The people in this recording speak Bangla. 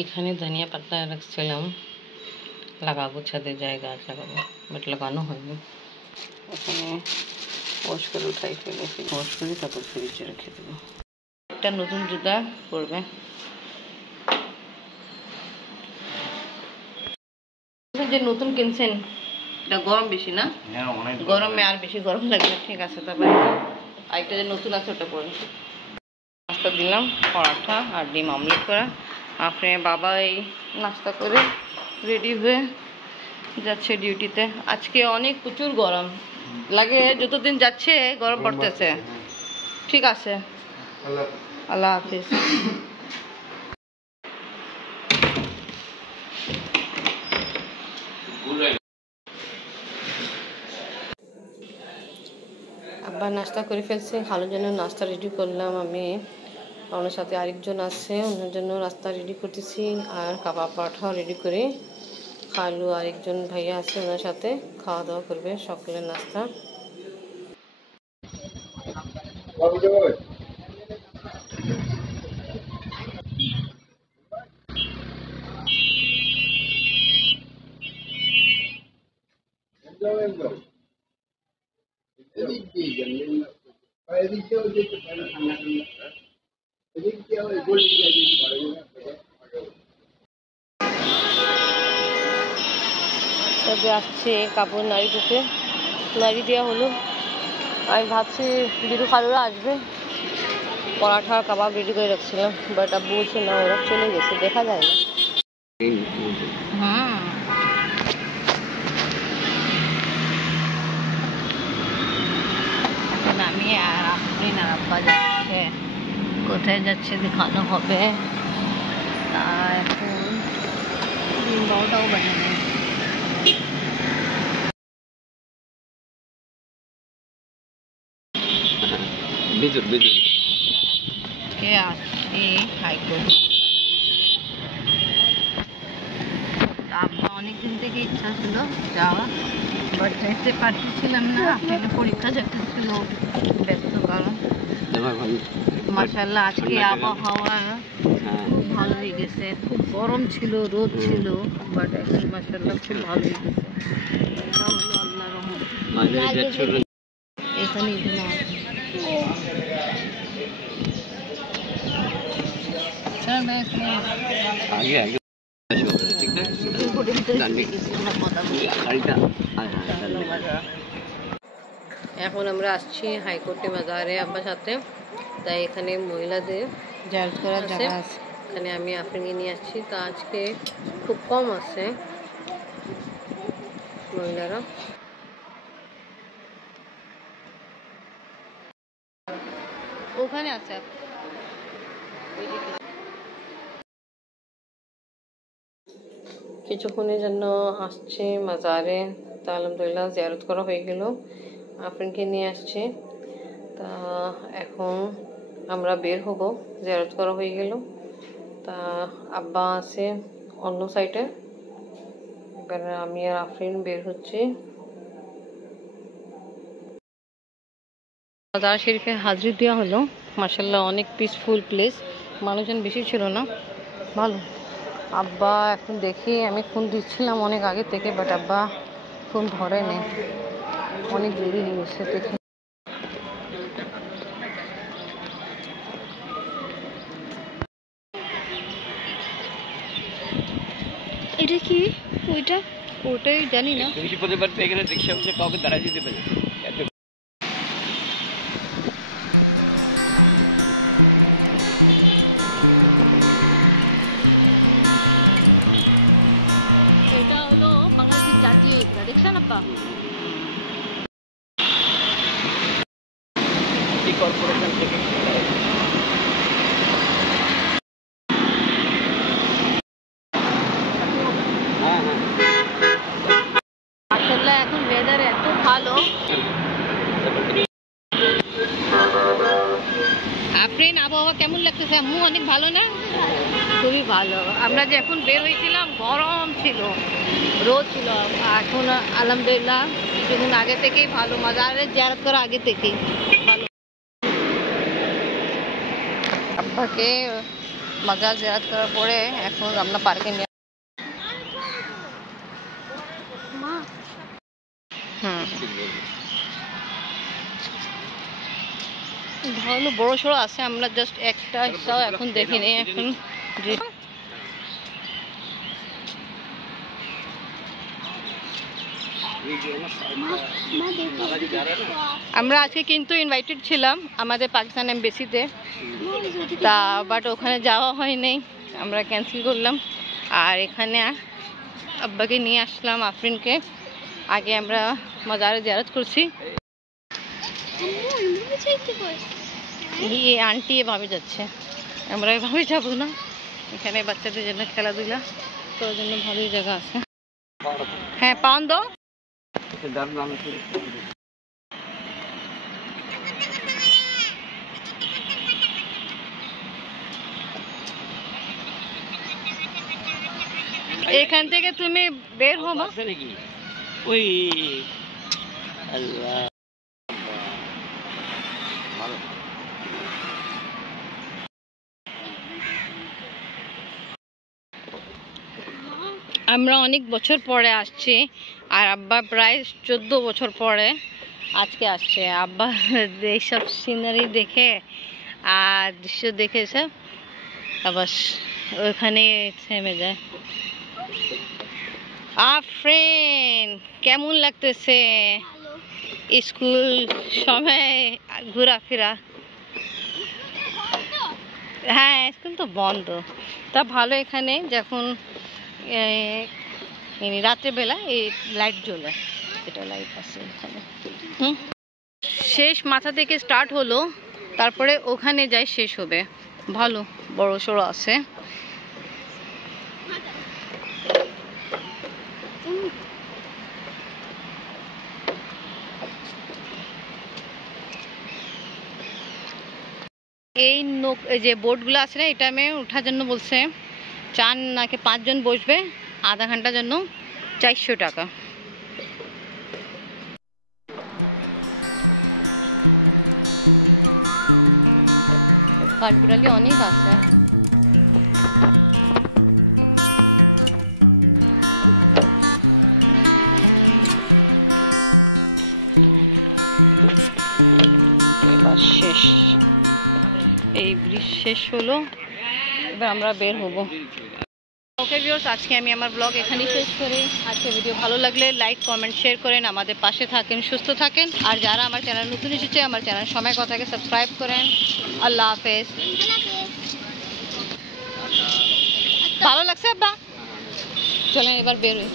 এখানে ধনিয়া পাতা রাখছিলাম, লাগাবো ছাদে, জায়গা লাগাবো, বাট লাগানো হয়নি। এখানে ওয়াশ করে উঠাই ফেলেছি, ওয়াশ করে তারপর ফ্রিজে রেখে দেবো। একটা নতুন জুতা পরবে, যে নতুন কিনছেন এটা গরম বেশি না, গরমে আর বেশি গরম লাগবে। ঠিক আছে, তারপরে আরেকটা যে নতুন আছে ওটা পরে। নাস্তা দিলাম পরাঠা আর ডিম অমলেট করা। আপনার বাবা এই নাস্তা করে রেডি হয়ে যাচ্ছে ডিউটিতে। আজকে অনেক প্রচুর গরম লাগে, যতদিন যাচ্ছে গরম পড়তেছে। ঠিক আছে, আল্লাহ হাফিজ। আব্বা নাস্তা করে ফেলছে, খালোর জন্য নাস্তা রেডি করলাম আমি। ওনার সাথে আরেকজন আছে, ওনার জন্য নাস্তা রেডি করতেছি। আর কাবাব পাঠাও রেডি করে খালু আরেকজন ভাইয়া আছে, ওনার সাথে খাওয়া দাওয়া করবে সকালের নাস্তা। তবে আসছে কাপড় নাড়ি দিতে, নাড়ি দেওয়া হলো। আমি ভাবছি বিরু খালুরা আসবে, পরাঠা কাবাব রেডি করে রাখছিলাম, বাট আব্বু বলছে না, ওরা চলে গেছে, দেখা যায় না। এখন আমি আর আপনি না আব্বা যাচ্ছে, কোথায় যাচ্ছে দেখানো হবে। তা এখন দিন 12টাও বাজে না। কে আসছি হাইকোর্ট। আব্বা অনেকদিন থেকে ইচ্ছা ছিল যাওয়া, বাট যেতে পারতেছিলাম না। আপনার পরীক্ষা যেতে ছিল, ব্যস্ত কারণ। মাশাআল্লাহ আজকে আবহাওয়া খুব ভালো হয়ে গেছে। খুব গরম ছিল, রোদ ছিল, বাট এখন মাশাআল্লাহ খুব ভালো হয়ে গেছে। এটা হলো আল্লাহর রহমত। এখানে এখন আমরা আসছি হাইকোর্টে বাজারে আব্বার সাথে। তাই এখানে মহিলাদের জায়গা করার জায়গা আছে, এখানে আমি আপনাকে নিয়ে আসছি। তা আজকে খুব কম আছে মহিলারা। ওখানে আছে কিছুক্ষণের জন্য আসছে মাজারে। তা আলহামদুলিল্লাহ জিয়ারত করা হয়ে গেল, আপনাকে নিয়ে আসছে। তা এখন আমরা বের হব, জিয়ারত করা হয়ে গেল। তা আব্বা আছে অন্য সাইডে, এবার আমি আর আফরিন বের হচ্ছি। মাজার শরীফে হাজরি দেওয়া হলো, মাশাআল্লাহ অনেক পিসফুল প্লেস, মানুষজন বেশি ছিল না, ভালো। আব্বা এখন দেখি, আমি ফোন দিচ্ছিলাম অনেক আগে থেকে, বাট আব্বা ফোন ধরে নেই, অনেক দেরি হয়ে গেছে দেখি। এটা কি ওইটা? ওটাই জানি না। এখানে রিক্সা বসে কাউকে দাঁড়ায় দিতে পারে। এটা হলো বাংলাদেশের জাতীয় ঈদগাহ, দেখছেন আব্বা? কর্পোরেশন থেকে আসলে এখন ওয়েদার এত ভালো। আফরিন, আবহাওয়া কেমন লাগতেছে? আম্মু অনেক ভালো না? খুবই ভালো। আমরা যে এখন বের হয়েছিলাম গরম ছিল, রোদ ছিল, এখন আলহামদুলিল্লাহ কিছুদিন আগে থেকেই ভালো, মাজারে জিয়ারত করা আগে থেকেই ভালো। আব্বাকে মাজার জিয়ারত করার পরে এখন আমরা পার্কে নিয়ে ভালো বড় সড়ো আছে, আমরা জাস্ট একটা হিসাব এখন দেখিনি। এখন আমরা আজকে কিন্তু ইনভাইটেড ছিলাম আমাদের পাকিস্তান এমবেসিতে, তা বাট ওখানে যাওয়া হয়নি, আমরা ক্যান্সেল করলাম। আর এখানে আব্বাকে নিয়ে আসলাম, আফরিনকে। আগে আমরা মাজারে জিয়ারত করছি। এই আন্টি এভাবে যাচ্ছে, আমরা এভাবে যাবো না। এখানে বাচ্চাদের জন্য খেলাধুলা করার জন্য ভালোই জায়গা আছে। হ্যাঁ, পাউন্ড দাও। এখান থেকে তুমি বের হবা ওই আল্লাহ। আমরা অনেক বছর পরে আসছি, আর আব্বা প্রায় 14 বছর পরে আজকে আসছে। আব্বা এইসব সিনারি দেখে আর দৃশ্য দেখে সব আবার ওইখানে থেমে যায়। আফরিন, কেমন লাগতেছে স্কুল সময় ঘোরাফেরা? হ্যাঁ, স্কুল তো বন্ধ, তা ভালো। এখানে যখন রাত্রেবেলা এই লাইট জ্বলে, এটা লাইট আছে এখানে। শেষ মাথা থেকে স্টার্ট হলো, তারপরে ওখানে যাই শেষ হবে। ভালো বড় সড়ো আছে। এই যে বোটগুলো আছে না, এটা আমি ওঠার জন্য বলছে 4 নাকি 5 জন বসবে, আধা ঘন্টার জন্য 400 টাকা। কাঠবিড়ালি অনেক আছে। এবার শেষ, এই ব্রিজ শেষ হলো, এবার আমরা বের হব। ওকে ভিউয়ার্স, আজকে আমি আমার ব্লগ এখানেই শেষ করি। আজকে ভিডিও ভালো লাগলে লাইক, কমেন্ট, শেয়ার করেন, আমাদের পাশে থাকেন, সুস্থ থাকেন। আর যারা আমার চ্যানেল নতুন এসেছে, আমার চ্যানেল সময় কথাকে সাবস্ক্রাইব করেন। আল্লাহ হাফেজ। ভালো লাগছে আব্বা? চলেন এবার বের হই।